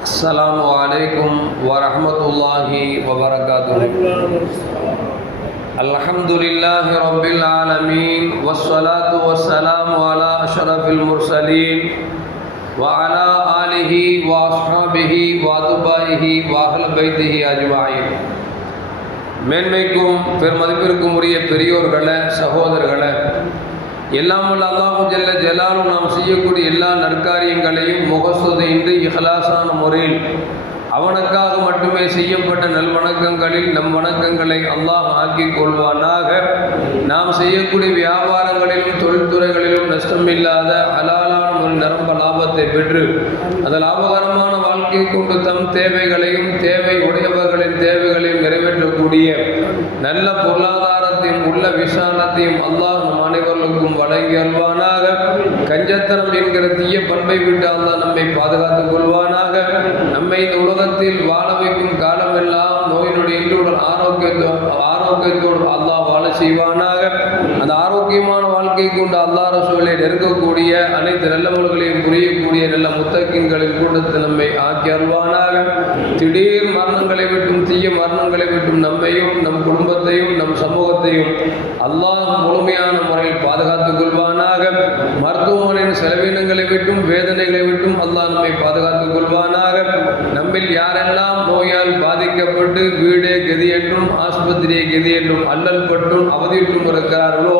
السلام عليكم ورحمة الله وبركاته الحمد لله رب العالمين والصلاة والسلام على أشرف المرسلين وعلى آله وأصحابه وأتباعه وأهل بيته أجمعين மேன்மைக்கும் பெருமதிப்பிற்கும் உரிய பெரியோர்களே சகோதரர்களே எல்லாம் உள்ள அல்லாஹு ஜல்ல ஜலாலும் நாம் செய்யக்கூடிய எல்லா நற்காரியங்களையும் முகஸ்துதையின்றி இஹலாசான முறையில் அவனுக்காக மட்டுமே செய்யப்பட்ட நல்வணக்கங்களில் நம் வணக்கங்களை அல்லாஹ் ஆக்கிக் கொள்வானாக. நாம் செய்யக்கூடிய வியாபாரங்களிலும் தொழில்துறைகளிலும் நஷ்டமில்லாத அலாலான ஒரு நரம்ப லாபத்தை பெற்று அந்த லாபகரமான வாழ்க்கை கொண்டு தம் தேவைகளையும் தேவை உடையவர்களின் தேவைகளையும் நிறைவேற்றக்கூடிய நல்ல பொருளாதார பொருளாதாரத்தையும் உள்ள விசாலத்தையும் அல்லாஹ் நம் அனைவர்களுக்கும் வழங்கி அல்வானாக கஞ்சத்தனம் என்கிற தீய பண்பை விட்டு அல்லாஹ் நம்மை பாதுகாத்துக் கொள்வானாக. நம்மை இந்த உலகத்தில் வாழ வைக்கும் காலமெல்லாம் நோயினுடைய ஆரோக்கியத்தோடு ஆரோக்கியத்தோடு அல்லாஹ் வாழ செய்வானாக. அந்த ஆரோக்கியமான வாழ்க்கை கொண்டு அல்லாஹ் ரசூலை நெருங்கக்கூடிய அனைத்து நல்லவர்களையும் புரியக்கூடிய நல்ல முத்தக்கின்களின் கூட்டத்தில் நம்மை ஆக்கி அருள்வானாக. திடீர் மரணங்களை விட்டும் தீய மரணங்களை விட்டும் நம்மையும் நம் குடும்பத்தையும் நம் சமூகத்தையும் அல்லாஹ் முழுமையான முறையில் பாதுகாத்துக் கொள்வானாக. மருத்துவமனையின் செலவினங்களை விட்டும் வேதனைகளை விட்டும் அல்லாஹ் நம்மை பாதுகாத்துக் கொள்வானாக. நம்மில் யாரெல்லாம் நோயால் பாதிக்கப்பட்டு வீடே கதி என்றும் ஆஸ்பத்திரியை கதி என்றும் அல்லல் பட்டும் அவதியுற்றும் இருக்கிறார்களோ?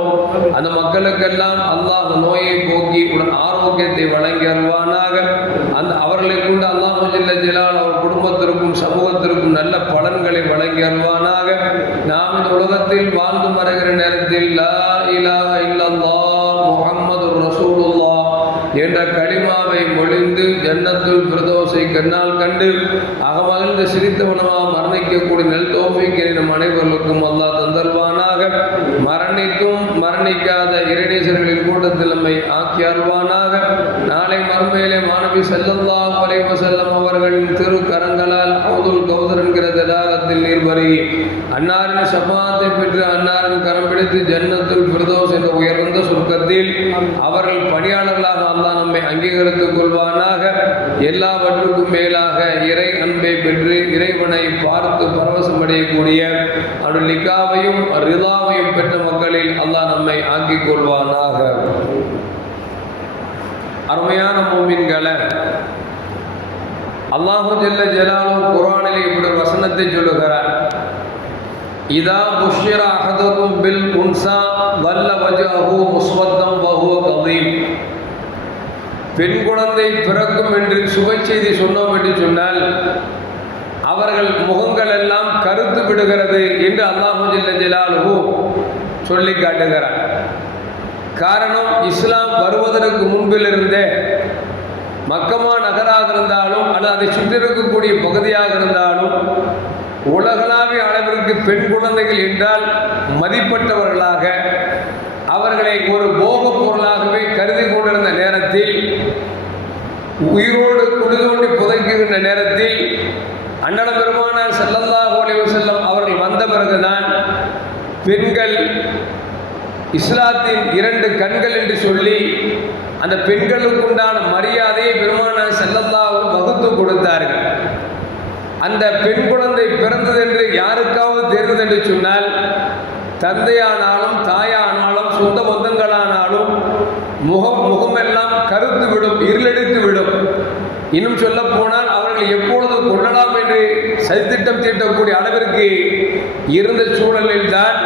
அந்த மக்களுக்கெல்லாம் அல்லாஹ் நோயை போக்கி உடன் ஆரோக்கியத்தை வழங்கி அருவானாக அந்த அவர்களை கொண்டு அல்லாஹ் ஜல்ல அவர் குடும்பத்திற்கும் சமூகத்திற்கும் நல்ல பலன்களை வழங்கி அருவானாக நாம் இந்த உலகத்தில் வாழ்ந்து மறைகிற நேரத்தில் லா இலா இல்லல்லா களிமாவை மொழிந்து ஜன்னத்துள் பிரதோசை கண்ணால் கண்டு அகமகிழ்ந்த சிரித்தவனமாக மரணிக்கக்கூடிய நெல் தோஃபிக்கினை நம் அனைவர்களுக்கும் அல்லாஹ் தந்தல்வானாக மரணித்தும் மரணிக்காத இறைநேசர்களின் கூட்டத்தில் நம்மை ஆக்கி அருள்வானாக. நாளை மறுமையிலே மாணவி செல்லல்லா வலைவ செல்லம் அவர்களின் திருக்கரங்களால் கரங்களால் கௌதர் என்கிற தடாகத்தில் நீர் பருகி அன்னாரின் சபாத்தை பெற்று அன்னாரின் கரம் பிடித்து ஜன்னத்துல் பிரதோஷ் என்ற உயர்ந்த சுருக்கத்தில் அவர்கள் பணியாளர்களாக அல்லாஹ் நம்மை அங்கீகரித்துக் கொள்வானாக. எல்லாவற்றுக்கும் மேலாக இறை அன்பை பெற்று இறைவனை பார்த்து பரவசமடையக்கூடிய அவருடைய லிகாவையும் ரிதாவையும் பெற்ற மக்களில் அல்லாஹ் நம்மை ஆக்கிக் கொள்வானாக. அருமையான மூமின்களை அல்லாஹு ஜல்ல ஜலாலும் குரானில் இப்படி வசனத்தை சொல்லுகிறார். இதா புஷ்யர அகதகும் பில் உன்சா வல்ல வஜஹு முஸ்வத்தம் வஹுவ கதீம் பெண் குழந்தை பிறக்கும் என்று சுப செய்தி சொன்னோம் என்று சொன்னால் அவர்கள் முகங்கள் எல்லாம் கருத்து விடுகிறது என்று அல்லாஹு ஜல்ல சொல்லி காட்டுகிறார். காரணம் இஸ்லாம் வருவதற்கு முன்பிலிருந்தே மக்கமா நகராக இருந்தாலும் அல்லது அதை சுற்றி இருக்கக்கூடிய பகுதியாக இருந்தாலும் உலகளாவிய அளவிற்கு பெண் குழந்தைகள் என்றால் மதிப்பட்டவர்களாக அவர்களை ஒரு போகப் பொருளாகவே கருதி கொண்டிருந்த நேரத்தில் உயிரோடு குடிதோண்டி புதைக்குகின்ற நேரத்தில் அண்ணன பெருமானார் செல்லல்லாஹ் அலைஹி செல்லம் அவர்கள் வந்த பிறகுதான் பெண்கள் இஸ்லாத்தின் இரண்டு கண்கள் என்று சொல்லி அந்த பெண்களுக்குண்டான மரியாதையை பெருமானார் செல்லல்லாவும் வகுத்து கொடுத்தார்கள். அந்த பெண் குழந்தை பிறந்தது என்று யாருக்காவது தெரிந்தது என்று சொன்னால் தந்தையானாலும் தாயானாலும் சொந்த பந்தங்களானாலும் முகம் முகமெல்லாம் கருத்து விடும் இருளெடுத்து விடும் இன்னும் சொல்ல போனால் அவர்கள் எப்பொழுது கொள்ளலாம் என்று சதித்திட்டம் தீட்டக்கூடிய அளவிற்கு இருந்த சூழலில் தான்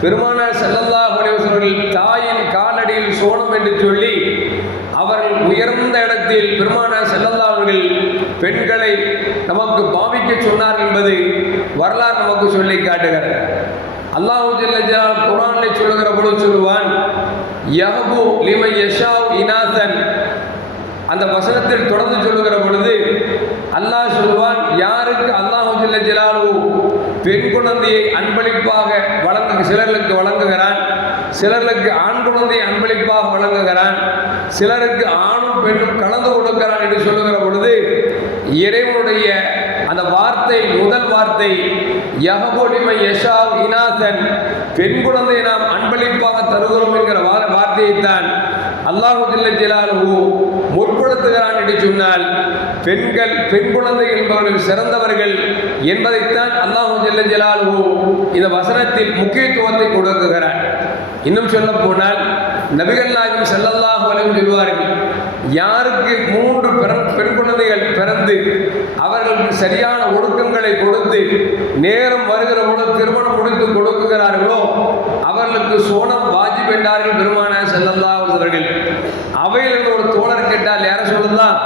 பெருமானார் செல்லல்லா அவர்கள் தாயின் காலடியில் சோனம் என்று சொல்லி அவர்கள் உயர்ந்த இடத்தில் பெருமானார் செல்லல்லா அவர்கள் பெண்களை நமக்கு பாவிக்க சொன்னார் என்பது வரலாறு நமக்கு சொல்லி காட்டுகிறது. அல்லாஹு ஜல்லஜா குரானை சொல்லுகிற பொழுது சொல்லுவான் யஹபு லிமை யஷாவ் இனாசன் அந்த வசனத்தில் தொடர்ந்து சொல்லுகிற பொழுது அல்லாஹ் சொல்லுவான் யாருக்கு அல்லாஹு ஜல்ல ஜலாலு பெண் குழந்தையை அன்பளிப்பாக வழங்கு சிலர்களுக்கு வழங்குகிறான் சிலர்களுக்கு ஆண் குழந்தையை அன்பளிப்பாக வழங்குகிறான் சிலருக்கு ஆணும் பெண்ணும் கலந்து கொடுக்கிறான் என்று சொல்லுகிற பொழுது இறைவனுடைய அந்த வார்த்தை முதல் வார்த்தை யகபொலிமை யஷாவ் இனாசன். பெண் குழந்தையை நாம் அன்பளிப்பாக தருகிறோம் என்கிற வா- வார்த்தையைத்தான் அல்லாஹு ஜல்ல முற்படுத்துகிறான் என்று சொன்னால் பெண்கள் பெண் குழந்தை என்பவர்கள் சிறந்தவர்கள் என்பதைத்தான் அல்லாஹு ஜல்ல இந்த வசனத்தில் முக்கியத்துவத்தை கொடுக்குகிறார். இன்னும் சொல்ல போனால் நபிகள் நாயகம் செல்லல்லாஹு அலைஹி சொல்வார்கள் யாருக்கு மூன்று பிற- பெண் குழந்தைகள் பிறந்து அவர்களுக்கு சரியான ஒழுக்கங்களை கொடுத்து நேரம் வருகிற பொழுது திருமணம் முடித்து கொடுக்குகிறார்களோ அவர்களுக்கு சோனம் வாஜிப் என்றார்கள் பெருமான செல்லல்லா அவர்கள். அவையில் ஒரு தோழர் கேட்டால் யார சொல்லலாம்?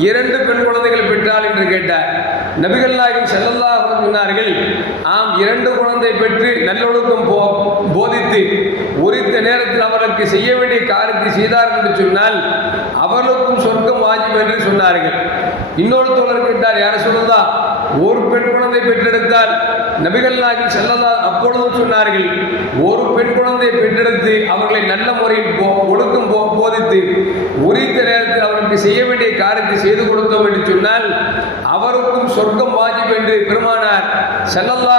இரண்டு பெண் குழந்தைகள் பெற்றால் என்று கேட்டார். நபிகள்லாயும் செல்லல்லா அவர்கள் சொன்னார்கள் ஆம் இரண்டு குழந்தை பெற்று நல்லொழுக்கம் போ போதித்து உரித்த நேரத்தில் அவர்களுக்கு செய்ய வேண்டிய காரியத்தை செய்தார் என்று சொன்னால் அவர்களுக்கும் சொர்க்கம் வாஜிப் என்று சொன்னார்கள். இன்னொரு தோழர் கேட்டார் யார சொல்லுதா? ஒரு பெண் குழந்தை பெற்றெடுத்தால் நபிகள் நாயகம் செல்லல்லா அப்பொழுதும் சொன்னார்கள். ஒரு பெண் குழந்தை பெற்றெடுத்து அவர்களை நல்ல முறையில் போ ஒழுக்கம் போதித்து உரித்த நேரத்தில் அவருக்கு செய்ய வேண்டிய காரியத்தை செய்து கொடுத்தோம் என்று சொன்னால் அவருக்கும் சொர்க்கம் வாஜிப் என்று பெருமானார் செல்லல்லா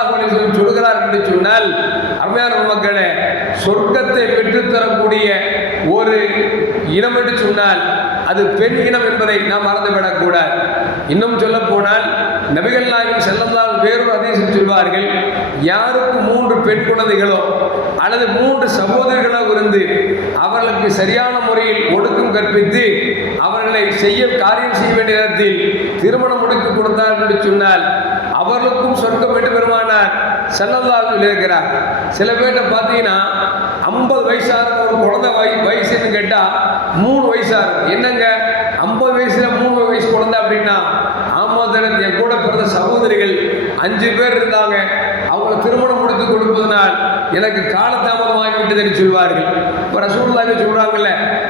சொல்கிறார் என்று சொன்னால் அருமையான மக்களே சொர்க்கத்தை பெற்றுத்தரக்கூடிய ஒரு இனம் என்று சொன்னால் அது பெண் இனம் என்பதை நாம் மறந்துவிடக்கூடாது. இன்னும் சொல்ல போனால் நபிகள் நாயகம் செல்லந்தால் வேறொரு அதிசயம் சொல்வார்கள் யாருக்கு மூன்று பெண் குழந்தைகளோ அல்லது மூன்று சகோதரர்களோ இருந்து அவர்களுக்கு சரியான முறையில் ஒடுக்கம் கற்பித்து அவர்களை செய்ய காரியம் செய்ய வேண்டிய நேரத்தில் திருமணம் முடித்து கொடுத்தார் என்று சொன்னால் அவர்களுக்கும் சொர்க்கம் என்று பெருமானார் செல்லந்தால் சொல்லியிருக்கிறார் சில பேர்கிட்ட பார்த்தீங்கன்னா ஐம்பது வயசாக ஒரு குழந்தை வய வயசுன்னு கேட்டால் மூணு வயசாக இருக்கும் என்னங்க? ஐம்பது வயசுல மூணு வயசு குழந்தை அப்படின்னா ஆமாம் என் கூட பிறந்த சகோதரிகள் அஞ்சு பேர் இருந்தாங்க. அவங்களை திருமணம் முடித்து கொடுப்பதனால் எனக்கு காலதாமதமாகி விட்டதுன்னு சொல்வார்கள். இப்போ ரசூல்லாவே சொல்கிறாங்கல்ல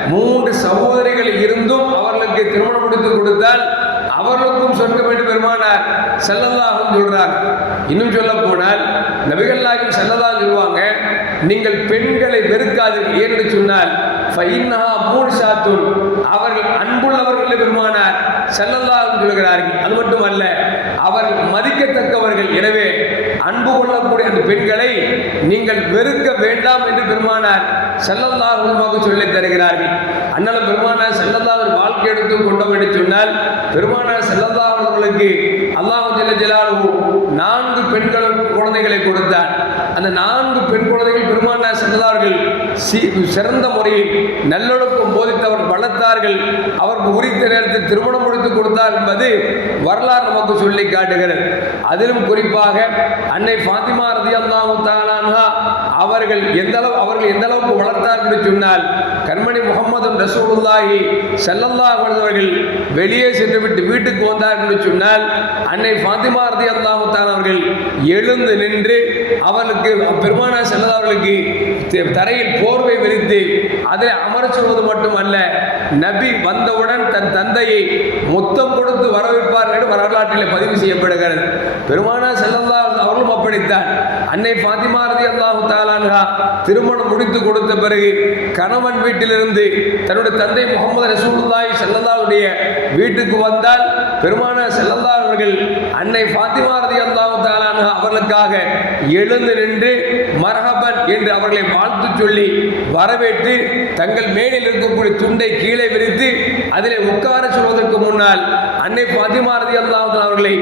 மூன்று சகோதரிகள் இருந்தும் அவர்களுக்கு திருமணம் முடித்து கொடுத்தால் அவர்களுக்கும் சொர்க்க வேண்டும் பெருமானார் செல்லதாகவும் சொல்கிறார் இன்னும் சொல்ல போனால் நபிகள் நாயகம் செல்லதான் சொல்லுவாங்க நீங்கள் பெண்களை வெறுக்காதீர்கள் என்று சொன்னால் ஃபைன்னஹா மூணு அவர்கள் அன்புள்ளவர்கள் பெருமானார் செல்லல்லா சொல்கிறார்கள். அது மட்டுமல்ல அவர்கள் மதிக்கத்தக்கவர்கள். எனவே அன்பு கொள்ளக்கூடிய அந்த பெண்களை நீங்கள் வெறுக்க வேண்டாம் என்று பெருமானார் செல்லல்லாஹுமாக சொல்லி தருகிறார்கள். அண்ணலம் பெருமானார் செல்லல்லாஹ் வாழ்க்கை எடுத்து கொண்டோம் என்று சொன்னால் பெருமானார் செல்லல்லா அவர்களுக்கு அல்லாஹ் நான்கு பெண்களும் குழந்தைகளை கொடுத்தார். அந்த நான்கு பெண் குழந்தைகள் பெருமானார் சென்றதார்கள் சிறந்த முறையில் நல்லொழுக்கம் போதித்தவர் வளர்த்தார்கள். அவருக்கு உரித்த நேரத்தில் திருமணம் முடித்து கொடுத்தார் என்பது வரலாறு நமக்கு சொல்லி காட்டுகிறது. அதிலும் குறிப்பாக அன்னை ஃபாத்திமா ரதி அல்லாஹு தாலான்ஹா அவர்கள் எந்த அளவு அவர்கள் எந்த அளவுக்கு வளர்த்தார் என்று சொன்னால் கண்மணி முகமது ரசூலுல்லாஹி செல்லல்லா அவர்கள் வெளியே சென்று விட்டு வீட்டுக்கு வந்தார் என்று சொன்னால் அன்னை ஃபாத்திமா ரதி அல்லாஹு அவர்கள் எழுந்து நின்று அவர்களுக்கு பெருமானா செல்லதாவர்களுக்கு தரையில் போர்வை விரித்து அதில் அமர சொல்வது மட்டுமல்ல நபி வந்தவுடன் தன் தந்தையை முத்தம் கொடுத்து வரவேற்பார் என்று வரலாற்றில் பதிவு செய்யப்படுகிறது. பெருமானா செல்லல்லா அவர்களும் அப்படித்தான். அன்னை பாத்திமாரதி அல்லாஹு தாலான்ஹா திருமணம் முடித்து கொடுத்த பிறகு கணவன் வீட்டிலிருந்து தன்னுடைய தந்தை முகமது ரசூலுல்லாய் செல்லல்லாவுடைய வீட்டுக்கு வந்தால் பெருமான செல்லல்லா அவர்கள் அன்னை பாத்திமாரதி அல்லாஹ் அவர்களுக்காக எழுந்து நின்று மரஹபன் என்று அவர்களை வாழ்த்து சொல்லி வரவேற்று தங்கள் மேலில் இருக்கக்கூடிய துண்டை கீழே விரித்து அதிலே உட்கார சொல்வதற்கு முன்னால் அன்னை பதிமாரதி ரதி அவர்களை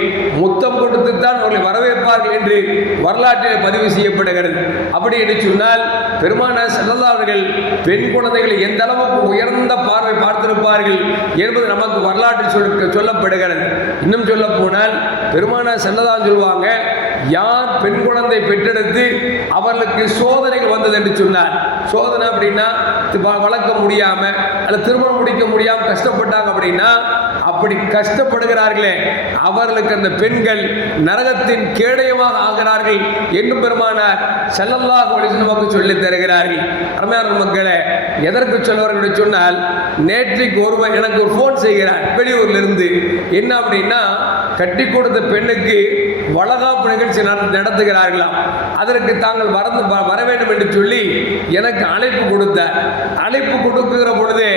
முத்தம் கொடுத்து தான் அவர்களை வரவேற்பார்கள் என்று வரலாற்றில் பதிவு செய்யப்படுகிறது. அப்படி என்று சொன்னால் பெருமான செல்லல்லா அவர்கள் பெண் குழந்தைகளை எந்த அளவுக்கு உயர்ந்த பார்வை பார்த்திருப்பார்கள் என்பது நமக்கு வரலாற்றில் சொல்ல சொல்லப்படுகிறது. இன்னும் சொல்ல போனால் பெருமான செல்லதான் சொல்லுவாங்க யார் பெண் குழந்தை பெற்றெடுத்து அவர்களுக்கு சோதனைகள் வந்தது என்று சொன்னார். சோதனை அப்படின்னா வளர்க்க முடியாம அல்லது திருமணம் முடிக்க முடியாம கஷ்டப்பட்டாங்க அப்படின்னா அப்படி கஷ்டப்படுகிறார்களே அவர்களுக்கு அந்த பெண்கள் நரகத்தின் கேடயமாக ஆகிறார்கள் என்று பெருமானார் செல்லல்லாக அலைஹி நமக்கு சொல்லி தருகிறார்கள். அருமையான மக்களே எதற்கு சொல்வார்கள் என்று சொன்னால் நேற்றைக்கு ஒருவர் எனக்கு ஒரு ஃபோன் செய்கிறார் வெளியூர்ல இருந்து என்ன அப்படின்னா கட்டி கொடுத்த பெண்ணுக்கு வளகாப்பு நிகழ்ச்சி நட- நடத்துகிறார்களாம் அதற்கு தாங்கள் வரந்து வ- வர வேண்டும் என்று சொல்லி எனக்கு அழைப்பு கொடுத்த அழைப்பு கொடுக்குகிற பொழுதே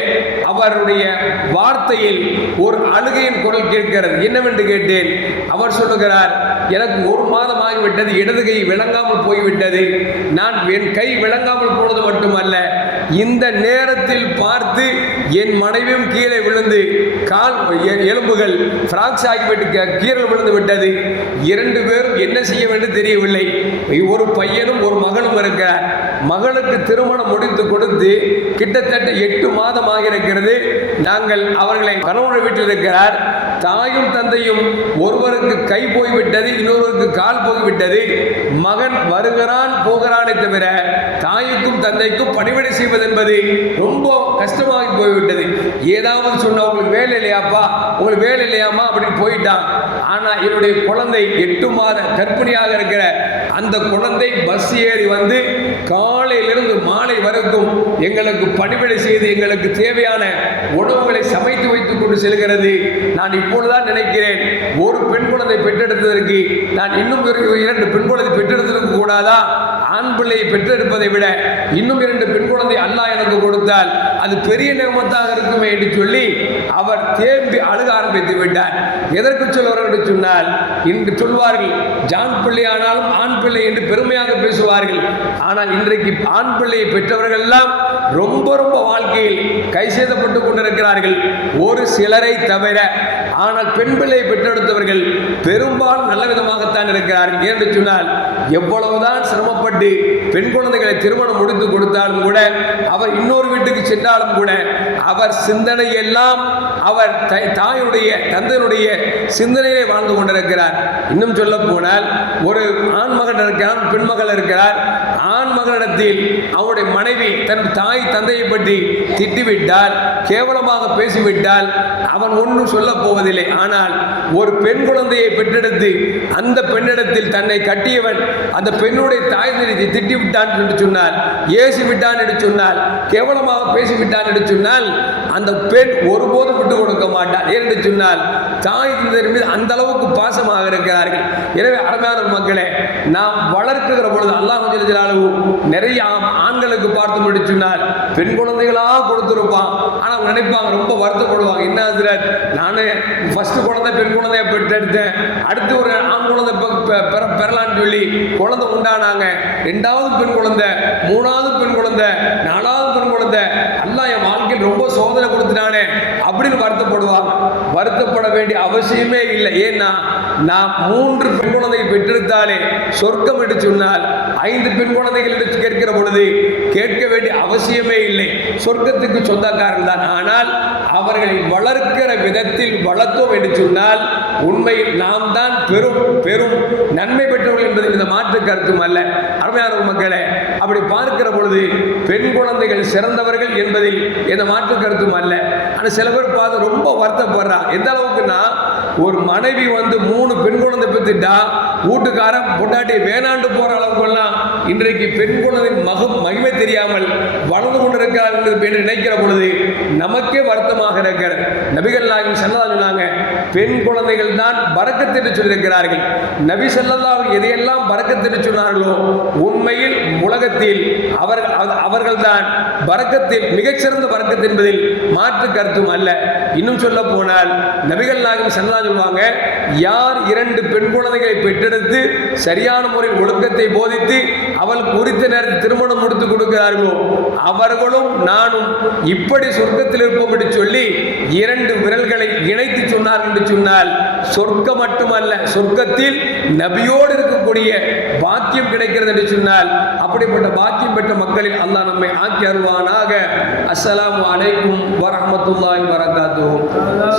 அவருடைய வார்த்தையில் ஒரு அழுகையின் குரல் கேட்கிறது. என்னவென்று கேட்டேன்? அவர் சொல்லுகிறார் எனக்கு ஒரு மாதம் ஆகிவிட்டது இடது கை விளங்காமல் போய்விட்டது. நான் என் கை விளங்காமல் போனது மட்டுமல்ல இந்த நேரத்தில் பார்த்து என் மனைவியும் கீழே விழுந்து கால் எலும்புகள் பிராக்ஸ் ஆகிவிட்டு கீழே விழுந்து விட்டது. இரண்டு பேரும் என்ன செய்ய வேண்டும் தெரியவில்லை. ஒரு பையனும் ஒரு மகனும் இருக்கிறார் மகளுக்கு திருமணம் முடித்து கொடுத்து கிட்டத்தட்ட எட்டு மாதம் ஆகியிருக்கிறது. நாங்கள் அவர்களை கணவன் வீட்டில் இருக்கிறார். தாயும் தந்தையும் ஒருவருக்கு கை போய்விட்டது இன்னொருவருக்கு கால் போய்விட்டது. மகன் வருகிறான் போகிறானே தவிர தாய்க்கும் தந்தைக்கும் பணிவிடை செய்வது என்பது ரொம்ப கஷ்டமாகி போய்விட்டது. ஏதாவது சொன்னால் உங்களுக்கு வேலை இல்லையாப்பா? உங்களுக்கு வேலை இல்லையாம்மா? அப்படின்னு போயிட்டான். ஆனால் என்னுடைய குழந்தை எட்டு மாத கர்ப்பிணியாக இருக்கிற அந்த குழந்தை பஸ் ஏறி வந்து காலையிலிருந்து மாலை வரைக்கும் எங்களுக்கு பணிவிடை செய்து எங்களுக்கு தேவையான உணவுகளை சமைத்து வைத்துக் கொண்டு செல்கிறது. நான் இப்பொழுதுதான் நினைக்கிறேன் ஒரு பெண் குழந்தை பெற்றெடுத்ததற்கு நான் இன்னும் இரண்டு பெண் குழந்தை பெற்றெடுத்திருக்க கூடாதா? ஆண் பிள்ளையை பெற்றெடுப்பதை விட இன்னும் இரண்டு பெண் குழந்தை அல்லாஹ் எனக்கு கொடுத்தால் அது பெரிய நியமத்தாக இருக்குமே என்று சொல்லி அவர் தேம்பி அழுக ஆரம்பித்து விட்டார். எதற்கு சொல்வார்கள் என்று சொன்னால் இன்று சொல்வார்கள் ஜான் பிள்ளை ஆனாலும் ஆண் பிள்ளை என்று பெருமையாக பேசுவார்கள். ஆனால் இன்றைக்கு ஆண் பிள்ளையை பெற்றவர்கள் எல்லாம் ரொம்ப ரொம்ப வாழ்க்கையில் கை செய்தப்பட்டு கொண்டிருக்கிறார்கள். ஒரு சிலரை தவிர ஆனால் பெண் பிள்ளையை பெற்றெடுத்தவர்கள் பெரும்பாலும் நல்ல விதமாகத்தான் இருக்கிறார்கள். என்று சொன்னால் எவ்வளவுதான் சிரமப்பட்டு பெண் குழந்தைகளை திருமணம் முடித்து கொடுத்தாலும் கூட அவர் இன்னொரு வீட்டுக்கு சென்றாலும் கூட அவர் சிந்தனை எல்லாம் அவர் தாயுடைய தந்தையினுடைய சிந்தனையிலே வாழ்ந்து கொண்டிருக்கிறார். இன்னும் சொல்ல போனால் ஒரு ஆண் மகன் இருக்கிறான் பெண் மகள் இருக்கிறார். ஆண் மகனிடத்தில் அவருடைய மனைவி தன் தாய் தந்தையை பற்றி திட்டிவிட்டால் கேவலமாக பேசிவிட்டால் அவன் ஒன்றும் சொல்ல போவதில்லை. ஆனால் ஒரு பெண் குழந்தையை பெற்றெடுத்து அந்த பெண்ணிடத்தில் தன்னை கட்டியவன் அந்த பெண்ணுடைய தாய் தந்தையை திட்டி விட்டான் என்று சொன்னால் ஏசி விட்டான் என்று சொன்னால் கேவலமாக பேசிவிட்டான் என்று சொன்னால் அந்த பெண் ஒருபோதும் விட்டு கொடுக்க மாட்டான் என்று சொன்னால் தாய் தந்தையர் மீது அந்த அளவுக்கு பாசமாக இருக்கிறார்கள். எனவே அருமையான மக்களே நாம் வளர்க்குகிற பொழுது அல்லாஹ் ஜலாலு நிறைய ஆண்களுக்கு பார்த்து என்று சொன்னால் பெண் குழந்தைகளாக கொடுத்துருப்பான். ஆனால் அவங்க நினைப்பாங்க ரொம்ப வருத்தப்படுவாங்க. என்ன ஹஸ்ரத் நானே ஃபர்ஸ்ட் குழந்தை பெண் குழந்தைய பெற்றெடுத்தேன். அடுத்து ஒரு ஆண் குழந்தை பெ- பெற பெறலான்னு சொல்லி குழந்தை உண்டானாங்க. ரெண்டாவது பெண் குழந்தை மூணாவது பெண் குழந்தை நாலாவது பெண் பொழுது அல்லாஹ் என் வாழ்க்கையில் ரொம்ப சோதனை கொடுத்துட்டானே அப்படின்னு வருத்தப்படுவாங்க வருத்தப்பட வேண்டிய அவசியமே இல்லை. ஏன்னா நான் மூன்று பெண் குழந்தையை பெற்றெடுத்தாலே சொர்க்கம் என்று சொன்னால் ஐந்து பெண் குழந்தைகள் என்று கேட்கிற பொழுது கேட்க வேண்டிய அவசியமே இல்லை. சொர்க்கத்துக்கு சொந்தக்காரன் தான். ஆனால் அவர்களை வளர்க்கிற விதத்தில் வளர்த்தோம் என்று சொன்னால் உண்மையில் நாம் தான் பெரும் பெரும் நன்மை பெற்றவர்கள் என்பது இந்த மாற்று கருத்தும் அல்ல. அருமையான மக்களே அப்படி பார்க்கிற பொழுது பெண் குழந்தைகள் சிறந்தவர்கள் என்பதில் எந்த மாற்று கருத்தும் அல்ல. ஆனால் சில பேர் பார்த்து ரொம்ப வருத்தப்படுறா எந்த அளவுக்குன்னா ஒரு மனைவி வந்து மூணு பெண் குழந்தை பெற்றுட்டா வீட்டுக்காரன் பொண்டாட்டி வேணாண்டு போற அளவுக்கெல்லாம் இன்றைக்கு பெண் குழந்தையின் மக மகிமை தெரியாமல் வளர்ந்து கொண்டிருக்கிறார் என்று என்று நினைக்கிற பொழுது நமக்கே வருத்தமாக இருக்கிறது. நபிகள் நாயகம் செல்லதா சொன்னாங்க பெண் குழந்தைகள் தான் பறக்கத்திட்டு சொல்லியிருக்கிறார்கள். நபி ஸல்லல்லாஹு எதையெல்லாம் பறக்கத்திட்டு சொன்னார்களோ உண்மையில் உலகத்தில் அவர்கள் அவர்கள் தான் பறக்கத்தில் மிகச்சிறந்த பறக்கத்து என்பதில் மாற்று கருத்தும் அல்ல. இன்னும் சொல்ல போனால் நபிகள் நாயகம் செல்லதா சொல்லுவாங்க யார் இரண்டு பெண் குழந்தைகளை பெற்றெடுத்து சரியான முறையில் ஒழுக்கத்தை போதித்து அவள் குறித்த நேரத்தில் திருமணம் முடித்து கொடுக்கிறார்களோ அவர்களும் நானும் இப்படி சொர்க்கத்தில் இருப்போம் என்று சொல்லி இரண்டு விரல்களை இணைத்து சொன்னார் என்று சொன்னால் சொர்க்கம் மட்டுமல்ல சொர்க்கத்தில் நபியோடு இருக்கக்கூடிய பாக்கியம் கிடைக்கிறது என்று சொன்னால் அப்படிப்பட்ட பாக்கியம் பெற்ற மக்களில் அல்லாஹ் நம்மை ஆக்கி அருள்வானாக. அஸ்ஸலாமு அலைக்கும் வரஹ்மத்துல்லாஹி வரகாத்துஹு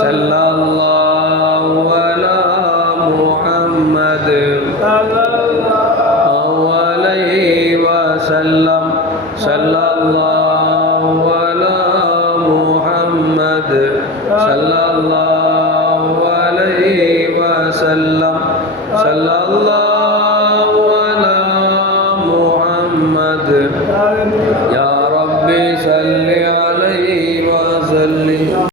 ஸல்லல்லாஹு